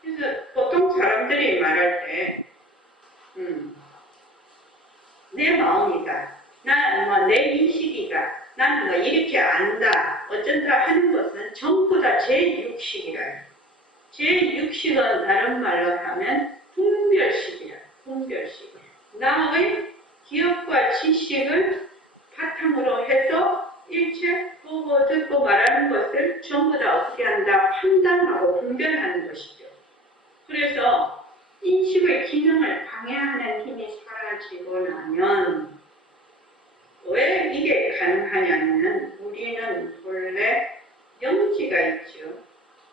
그래서 보통 사람들이 말할 때 내 마음이다. 난 내 인식이다. 나는 이렇게 안다. 어쩐다 하는 것은 전부 다 제6식이라요. 제6식은 다른 말로 하면 분별식이야. 분별식. 나의 기억과 지식을 바탕으로 해서 일체 보고 듣고 말하는 것을 전부 다 어떻게 한다? 판단하고 분별하는 것이죠. 그래서 인식의 기능을 방해하는 힘이 사라지고 나면 왜 이게 가능하냐면 우리는 본래 영지가 있죠.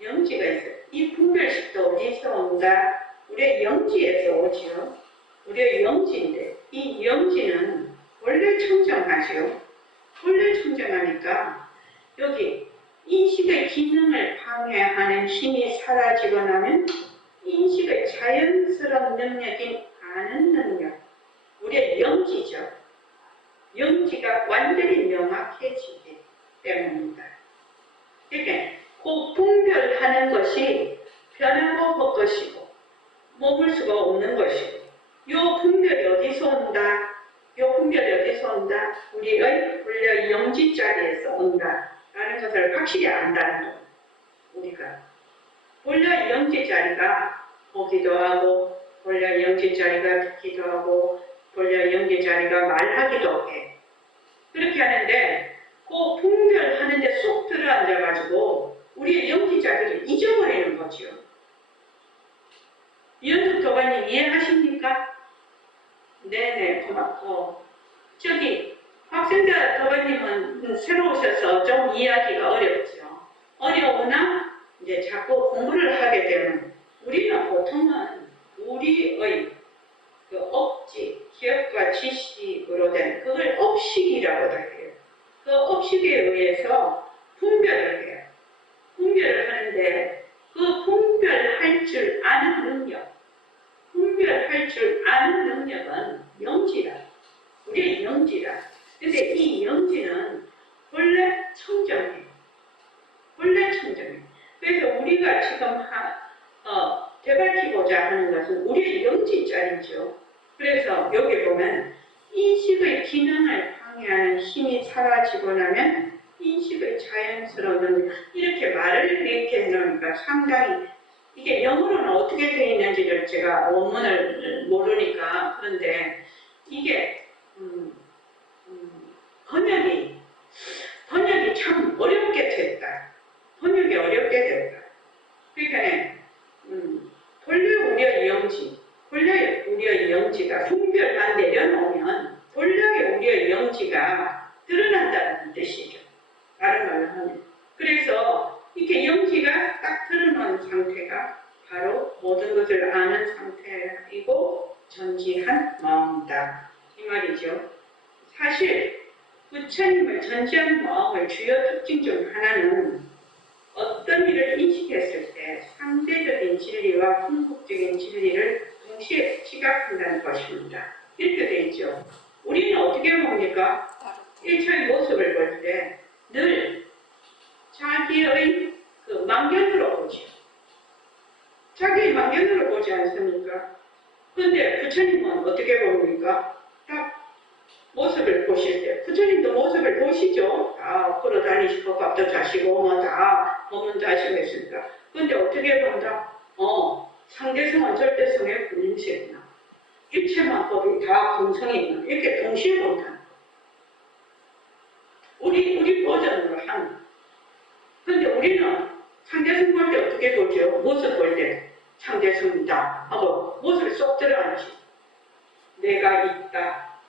영지가 있어요. 이 분별식도 어디서 온다? 우리의 영지에서 오죠. 우리의 영지인데 이 영지는 원래 청정하죠. 원래 청정하니까 여기 인식의 기능을 방해하는 힘이 사라지고 나면 인식의 자연스러운 능력인 아는 능력, 우리의 영지죠. 영지가 완전히 명확해지기 때문입니다. 그러니까 그 분별하는 것이 변하고 헛것이고 머물 수가 없는 것이고 요 분별이 어디서 온다? 요 분별이 어디서 온다? 우리의 원래 본래 영지 자리에서 온다라는 것을 확실히 안다는 거. 우리가 본래 영지 자리가 보기도 하고, 본래 영지 자리가 듣기도 하고, 본래 영지 자리가 말하기도 해. 그렇게 하는데 그 분별하는데 쏙 들어앉아가지고 우리의 영지 자리를 잊어버리는 거죠. 이현숙 교관님 이해하십니까? 네네, 고맙고. 저기 학생자 교관님은 새로 오셔서 좀 이해하기가 어렵죠. 어려우나 이제 자꾸 공부를 하게 되면 우리는 보통은 우리의 그 억지, 기억과 지식으로 된 그걸 업식이라고도 해요. 그 업식에 의해서 분별을 해요. 분별을 하는데 그 분별할 줄 아는 능력, 분별할 줄 아는 능력은 영지라. 우리의 영지라. 근데 이 영지는 본래 청정해. 본래 청정해. 그래서 우리가 지금 되밟히고자 하는 것은 우리의 영지자리죠. 그래서 여기 보면 인식의 기능을 방해하는 힘이 사라지고 나면 인식의 자연스러운 이렇게 말을 이렇게 해놓으니까 상당히 이게 영어로는 어떻게 되어 있는지를 제가 원문을 모르니까 그런데 이게 번역이 참 어렵게 됐다. 번역이 어렵게 됐다. 그러니까 본래 우리의 영지, 본래 우리의 영지가 분별만 내려놓으면 본래 우리의 영지가 드러난다는 뜻이죠. 다른 말로 하면. 그래서 이렇게 영지가 딱 드러난 상태가 바로 모든 것을 아는 상태이고 전지한 마음이다. 이 말이죠. 사실 부처님을 전지한 마음의 주요 특징 중 하나는 어떤 일을 인식했을 때 상대적인 진리와 궁극적인 진리를 동시에 지각한다는 것입니다. 이렇게 되어 있죠. 우리는 어떻게 봅니까? 일체의 모습을 볼 때 늘 자기의 그 망견으로 보죠. 자기의 망견으로 보지 않습니까? 그런데 부처님은 어떻게 봅니까? 딱 모습을 보실 때 부처님도 모습을 보시죠. 다 걸어다니시고 밥도 자시고 뭐 다 법문도 하시고 했습니다. 그런데 어떻게 본다? 상대성은 절대성의 군림세에 있나? 일체만법이 다 공성에 있나? 이렇게 동시에 본다. 우리 버전으로 하는. 그런데 우리는 상대성 볼 때 어떻게 보죠? 모습 볼 때 상대성이다 하고 모습이 쏙 들어앉지. 내가 있다.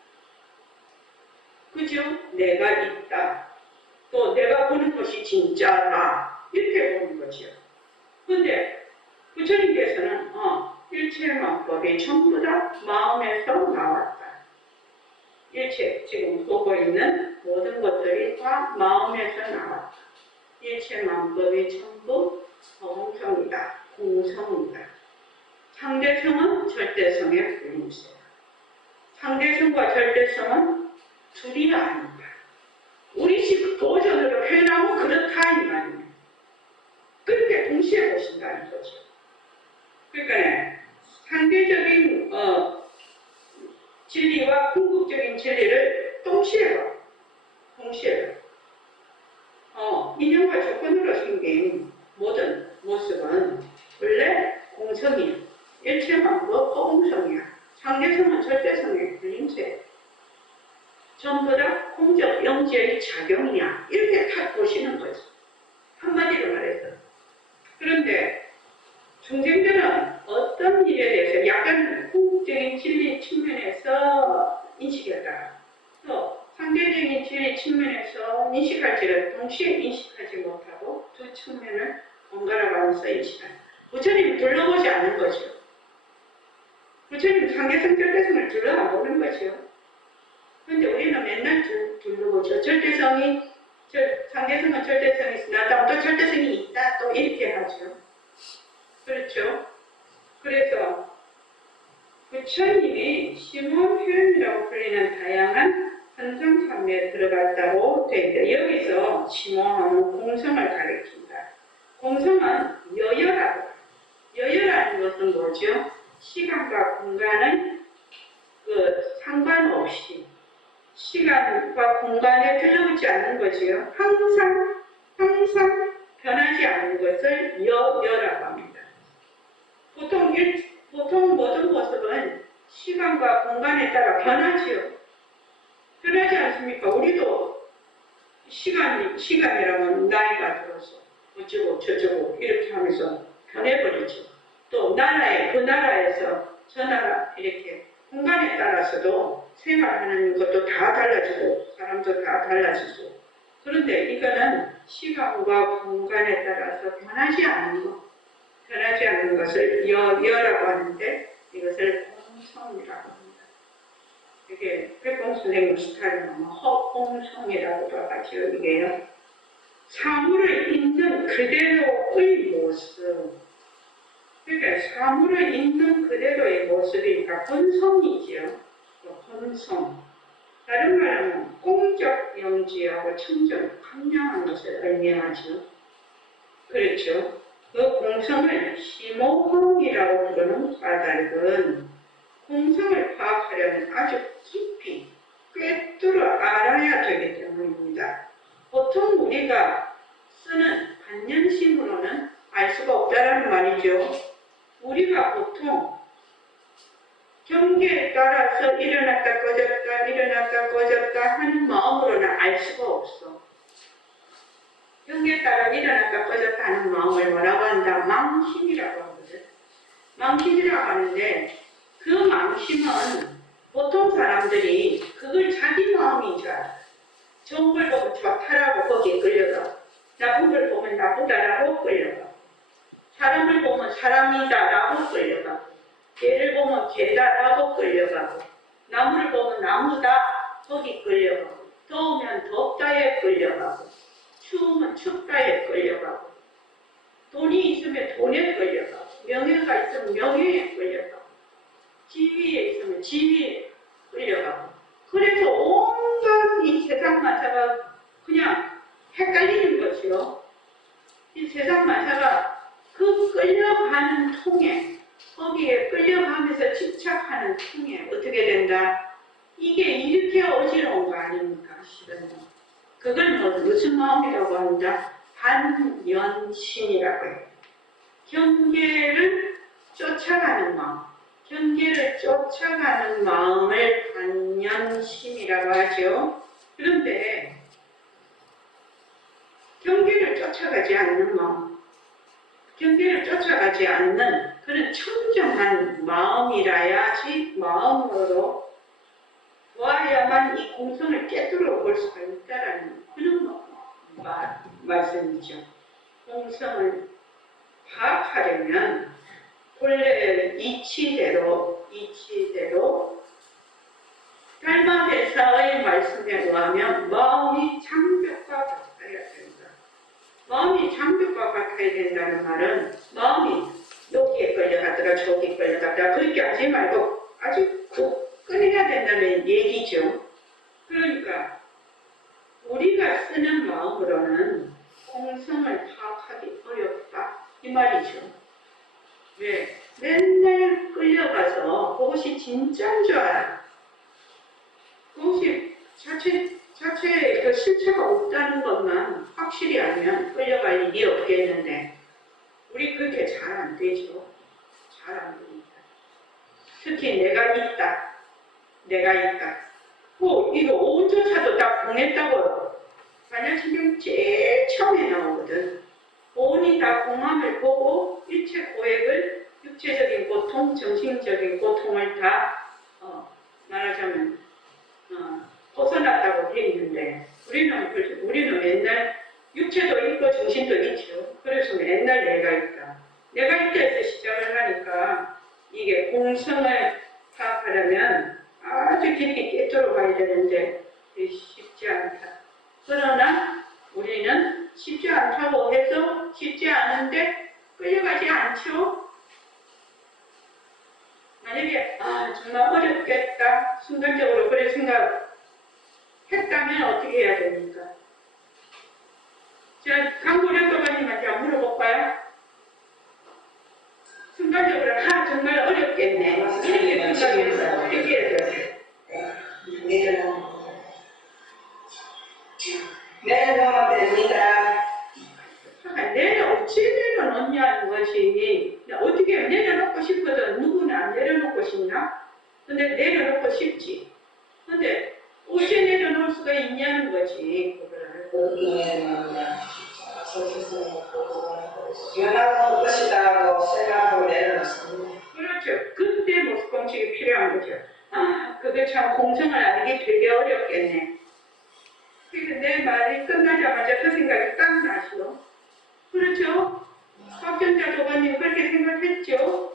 그죠? 내가 있다. 또 내가 보는 것이 진짜다. 이렇게 보는 거죠. 그런데 부처님께서는 일체만법이 전부 다 마음에서 나왔다. 일체, 지금 보고 있는 모든 것들이 다 마음에서 나왔다. 일체만법이 전부 공성이다. 공성이다. 상대성은 절대성의 불임세다. 상대성과 절대성은 둘이 아니다. 우리 집 버전으로 표현하면 그렇다 이 말입니다. 그렇게 동시에 보신다는 거죠. 그러니까 상대적인 진리와 궁극적인 진리를 동시에 봐. 동시에 봐. 인연과 조건으로 생긴 모든 모습은 원래 공성이야. 일체만법 허공성이야. 상대성은 절대성의 불림세. 전부 다 공적 영지의 작용이야. 이렇게 딱 보시는 거지. 한마디로 말해서. 그런데 중생들은 어떤 일에 대해서 약간 궁극적인 진리 측면에서 인식했다. 또 상대적인 진리 측면에서 인식할지를 동시에 인식하지 못하고 두 측면을 번갈아 가면서 인식한다. 부처님 둘러보지 않는 거죠. 부처님 상대성 절대성을 둘러 안 보는 거죠. 그런데 우리는 맨날 둘러보죠. 절대성이, 상대성은 절대성이 있으나 또 절대성이 있다. 또 이렇게 하죠. 그렇죠? 그래서 부처님이 심원 표현이라고 불리는 다양한 현상참여에 들어갔다고 되어 있는데 여기서 심원은 공성을 가리킨다. 공성은 여여라고 해요. 여여라는 것은 뭐죠? 시간과 공간은 상관없이 시간과 공간에 틀려붙지 않는 것이요. 항상 변하지 않는 것을 여라고 합니다. 보통 모든 모습은 시간과 공간에 따라 변하지요. 변하지 않습니까? 우리도 시간이라면 나이가 들어서 어쩌고 저쩌고 이렇게 하면서 변해버리죠. 또 그 나라에서 저 나라 이렇게 공간에 따라서도 생활하는 것도 다 달라지고 사람도 다 달라지죠. 그런데 이거는 시간과 공간에 따라서 변하지 않는 것을 여라고 하는데 이것을 공성이라고 합니다. 이게 백공 선생님 스타일은 허공성이라고도 하죠. 이게요. 사물을 있는 그대로의 모습. 그러니까 사물을 있는 그대로의 모습이니까 본성이지요. 본성. 다른 말로 공적 영지하고 청적 강량한 것을 의미하죠. 그렇죠. 그 공성을 심오성이라고 부르는 까닭은 공성을 파악하려면 아주 깊이 꿰뚫어 알아야 되기 때문입니다. 보통 우리가 쓰는 반연심으로는 알 수가 없다는 말이죠. 우리가 보통 경계에 따라서 일어났다 꺼졌다 하는 마음으로는 알 수가 없어. 경계에 따라 일어났다 꺼졌다 하는 마음을 뭐라고 한다? 망심이라고 하거든. 망심이라고 하는데 그 망심은 보통 사람들이 그걸 자기 마음인 줄 알아. 좋은 걸 보면 좋다라고 거기에 끌려가. 나쁜 걸 보면 나쁘다라고 끌려가. 사람을 보면 사람이다라고 끌려가고, 개를 보면 개다라고 끌려가고, 나무를 보면 나무다 거기 끌려가고, 더우면 덥다에 끌려가고, 추우면 춥다에 끌려가고, 돈이 있으면 돈에 끌려가고, 명예가 있으면 명예에 끌려가고, 지위에 있으면 지위에 끌려가고. 그래서 온갖 이 세상 만사가 그냥 헷갈리는 것이요. 이 세상 만사가 그 끌려가는 통에, 거기에 끌려가면서 집착하는 통에 어떻게 된다? 이게 이렇게 어지러운 거 아닙니까? 실은. 그걸 무슨 마음이라고 한다? 반연심이라고 해요. 경계를 쫓아가는 마음. 경계를 쫓아가는 마음을 반연심이라고 하죠. 그런데 경계를 쫓아가지 않는 마음, 경계를 쫓아가지 않는 그런 청정한 마음이라야지 마음으로 보아야만 이 공성을 깨뜨려 볼 수가 있다라는 그런 말씀이죠. 공성을 파악하려면 본래 이치대로 달마대사의 말씀에 의하면 마음이 장벽과 같아야 된다. 마음이 장벽과 같아야 된다는 말은 마음이 여기에 끌려가더라 저기 끌려가더라 그렇게 하지 말고 아주 굳건해야 된다는 얘기죠. 그러니까 우리가 쓰는 마음으로는 공성을 파악하기 어렵다 이 말이죠. 왜? 맨날 끌려가서 그것이 진짜인 줄 알아. 그것이 자체에 그 실체가 없다는 것만 확실히 알면 끌려갈 일이 없겠는데 우리 그렇게 잘 안 되죠. 잘 안 됩니다. 특히 내가 있다. 이거 오온조차도 다 공했다고 반야신경 제일 처음에 나오거든. 오온이 다 공함을 보고 일체 고액을 육체적인 고통, 정신적인 고통을 다 말하자면 벗어났다고 돼 있는데 우리는 맨날 육체도 있고 정신도 있죠. 그래서 맨날 내가 있다. 내가 있다에서 시작을 하니까 이게 공성을 파악하려면 아주 깊이 깨뚫어 가야 되는데 쉽지 않다. 그러나 우리는 쉽지 않다고 해서 쉽지 않은데 끌려가지 않죠. 만약에 정말 어렵겠다 순간적으로 그래 생각했다면 어떻게 해야 됩니까? 제가 강고령도관님한테 한번 물어볼까요? 순간적으로 정말 어렵겠네 이렇게 생각해서 어떻게 해야 돼요? 중요한 것이 어떻게 내려놓고 싶거든. 누구는 안 내려놓고 싶나? 근데 내려놓고 싶지. 근데 어째 내려놓을 수가 있냐는 거지. 그거를. 거기에는 진짜 소수성을 변화할 것이다고 생각하고 내려놨습니다. 그렇죠. 그때 모습 공식이 필요한 거죠. 아, 그게 참 공정을 알기 되게 어렵겠네. 그래서 내 말이 끝나자마자 그 생각이 딱 나시오. 그렇죠? 박정자 교관님 그렇게 생각했죠?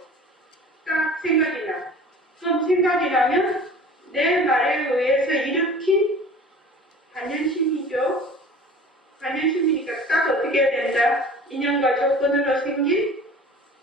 딱 생각이 나. 그럼 생각이 나면 내 말에 의해서 일으킨 관념심이죠. 관념심이니까 딱 어떻게 해야 된다? 인연과 조건으로 생긴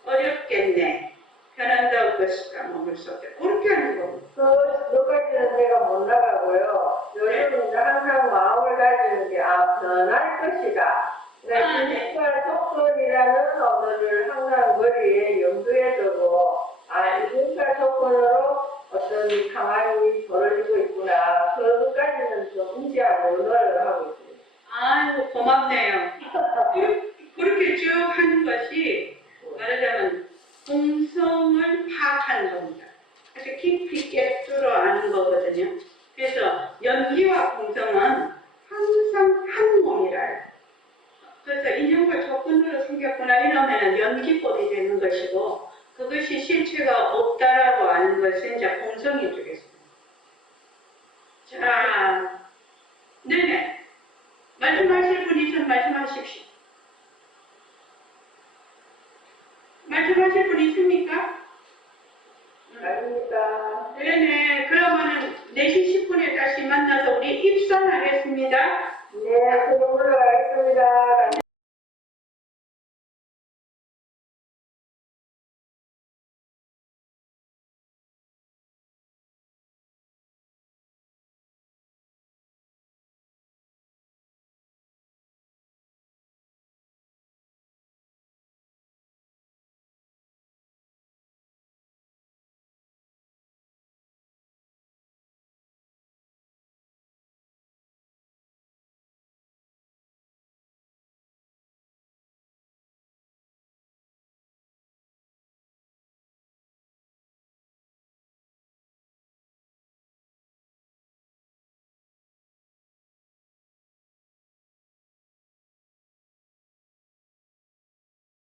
어렵겠네. 변한다고 것이다. 머물 속에. 그렇게 하는 겁니다. 몇 가지는 제가 못 나가고요. 요즘 이제 항상 마음을 가지는 게, 변할 것이다. 아, 네. 기술과 조건이라는 언어를 항상 머리에 염두에 두고, 기술과 조건으로 어떤 상황이 벌어지고 있구나. 그것까지는 좀 인지하고 언어를 하고 있습니다. 아이고, 고맙네요. 그렇게 쭉 하는 것이 말하자면 공성을 파악하는 겁니다. 아주 깊이 있게 뚫어 아는 거거든요. 그래서 연기와 공성은 항상 한 몸이라요. 그래서 인연과 조건으로 생겼구나 이러면 연기법이 되는 것이고 그것이 실체가 없다라고 아는 것은 이제 공성이 되겠습니다. 자, 네네. 말씀하실 분 있으면 말씀하십시오. 말씀하실 분 있습니까? 아닙니까? 네네. 그러면은 4시 10분에 다시 만나서 우리 입선하겠습니다. 네, 그럼 올라가겠습니다.